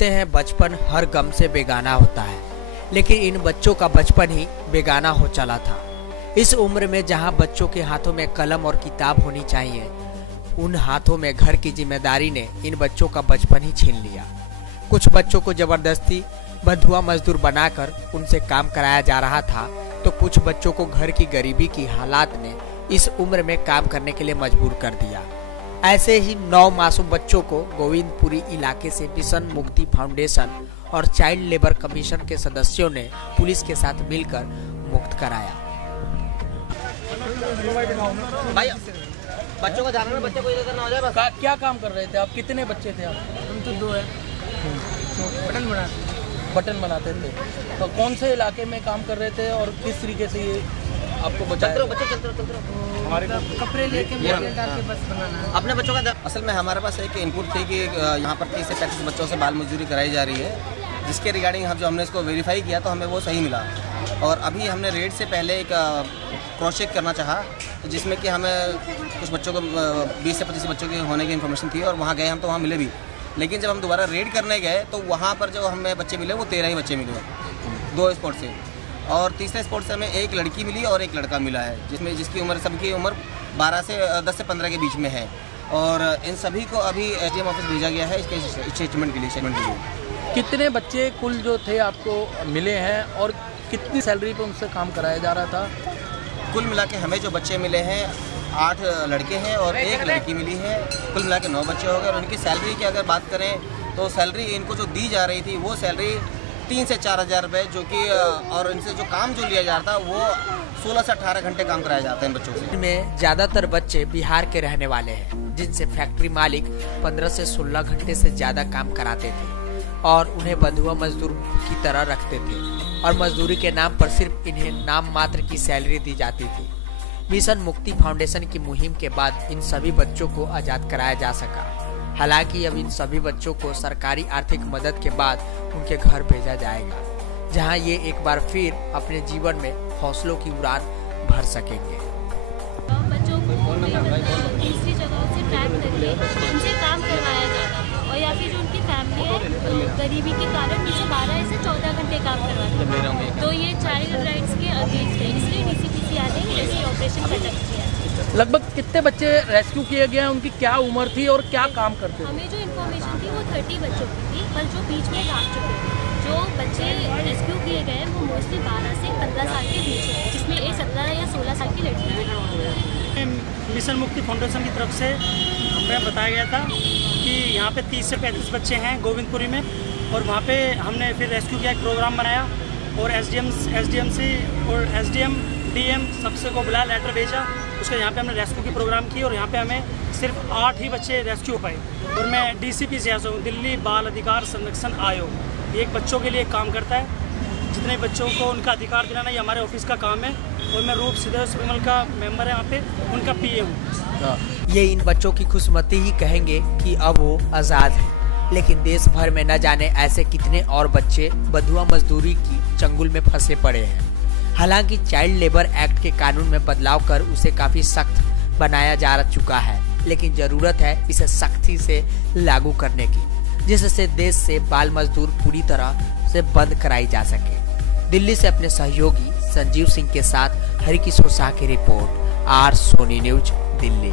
कहते हैं बचपन हर गम से बेगाना होता है, लेकिन इन बच्चों का बचपन ही बेगाना हो चला था। इस उम्र में जहां बच्चों के हाथों में कलम और किताब होनी चाहिए, उन हाथों में घर की जिम्मेदारी ने इन बच्चों का बचपन ही छीन लिया। कुछ बच्चों को जबरदस्ती बंधुआ मजदूर बनाकर उनसे काम कराया जा रहा था, तो कुछ बच्चों को घर की गरीबी की हालात ने इस उम्र में काम करने के लिए मजबूर कर दिया। ऐसे ही 9 मासूम बच्चों को गोविंदपुरी इलाके से मिशन मुक्ति फाउंडेशन और चाइल्ड लेबर कमीशन के सदस्यों ने पुलिस के साथ मिलकर मुक्त कराया। भाई बच्चों को जाना, बच्चे को इधर ना हो जाए बस। क्या काम कर रहे थे आप? कितने बच्चे थे आप? हम तो 2 है। बटन बनाते थे। तो कौन से इलाके में काम कर रहे थे और किस तरीके से ये आपको बताया? बच्चे चलते रहो। हमारे कपड़े लेके डाल के बस बनाना। अपने बच्चों का असल में हमारे पास एक इनपुट थी कि यहाँ पर 30 से 35 बच्चों से बाल मजदूरी कराई जा रही है, जिसके रिगार्डिंग हमने इसको वेरीफाई किया तो हमें वो सही मिला। और अभी हमने रेड से पहले एक क्रॉस चेक करना चाहा, तो जिसमें कि हमें कुछ बच्चों को 20 से 25 बच्चों के होने की इन्फॉर्मेशन थी और वहाँ गए हम तो वहाँ मिले भी। लेकिन जब हम दोबारा रेड करने गए तो वहाँ पर जो हमें बच्चे मिले वो 13 ही बच्चे मिले 2 स्पॉट से, और तीसरे स्पॉट से हमें एक लड़की मिली और एक लड़का मिला है, जिसकी उम्र सबकी उम्र 10 से 15 के बीच में है। और इन सभी को अभी एसडीएम ऑफिस भेजा गया है इसके स्टेटमेंट के लिए। कितने बच्चे कुल जो थे आपको मिले हैं और कितनी सैलरी पे उनसे काम कराया जा रहा था? कुल मिला के हमें जो बच्चे मिले हैं 8 लड़के हैं और 1 लड़की मिली है, कुल मिला के 9 बच्चे हो गए। और उनकी सैलरी की अगर बात करें तो सैलरी इनको जो दी जा रही थी वो सैलरी 3 से 4 हज़ार रुपये, जो कि और इनसे जो काम जो लिया जाता वो 16 से 18 घंटे काम कराया जाता है इन बच्चों से। इनमें ज्यादातर बच्चे बिहार के रहने वाले हैं, जिनसे फैक्ट्री मालिक 15 से 16 घंटे से ज्यादा काम कराते थे और उन्हें बंधुआ मजदूर की तरह रखते थे, और मजदूरी के नाम पर सिर्फ इन्हें नाम मात्र की सैलरी दी जाती थी। मिशन मुक्ति फाउंडेशन की मुहिम के बाद इन सभी बच्चों को आजाद कराया जा सका। हालांकि अब इन सभी बच्चों को सरकारी आर्थिक मदद के बाद उनके घर भेजा जाएगा, जहां ये एक बार फिर अपने जीवन में हौसलों की उड़ान भर सकेंगे। बच्चों को तीसरी जगहों से ट्रैक करके उनसे काम करवाया जाता था, और या फिर जो उनकी फैमिली है गरीबी के कारण पीछे 12 से 14 घंटे काम करवाते हैं। तो ये चाइल्ड राइट्स के अगेंस्ट है, इसलिए डीसीपीसी आने की रेस्क्यू ऑपरेशन कंडक्ट किया। लगभग कितने बच्चे रेस्क्यू किए गए हैं? उनकी क्या उम्र थी और क्या काम करते थे? हमें जो इन्फॉर्मेशन थी वो 30 बच्चों की थी, पर जो बीच में भाग चुके थे। जो बच्चे रेस्क्यू किए गए वो मोस्टली 12 से 15 साल के बीच है, जिसमें एक 17 या 16 साल की लड़की है। मिशन मुक्ति फाउंडेशन की तरफ से हमें बताया गया था कि यहाँ पे 30 से 35 बच्चे हैं गोविंदपुरी में, और वहाँ पे हमने फिर रेस्क्यू किया, एक प्रोग्राम बनाया और एसडीएमसी और एसडीएम डीएम सबसे को बुलाया, लेटर भेजा, उसके यहाँ पे हमने रेस्क्यू की प्रोग्राम की। और यहाँ पे हमें सिर्फ 8 ही बच्चे रेस्क्यू हो पाए। और मैं डीसीपी से हूँ, दिल्ली बाल अधिकार संरक्षण आयोग, ये एक बच्चों के लिए काम करता है। जितने बच्चों को उनका अधिकार दिलाना ये हमारे ऑफिस का काम है, और मैं रूप सिद्धेश्वर सुरमल का मेंबर है यहाँ पे, उनका पीए हूँ। ये इन बच्चों की खुशमती ही कहेंगे कि अब वो आजाद हैं, लेकिन देश भर में न जाने ऐसे कितने और बच्चे बंधुआ मजदूरी की चंगुल में फंसे पड़े हैं। हालांकि चाइल्ड लेबर एक्ट के कानून में बदलाव कर उसे काफी सख्त बनाया जा चुका है, लेकिन जरूरत है इसे सख्ती से लागू करने की, जिससे देश से बाल मजदूर पूरी तरह से बंद कराई जा सके। दिल्ली से अपने सहयोगी संजीव सिंह के साथ हरिकिशोर शाह की रिपोर्ट, आर सोनी न्यूज, दिल्ली।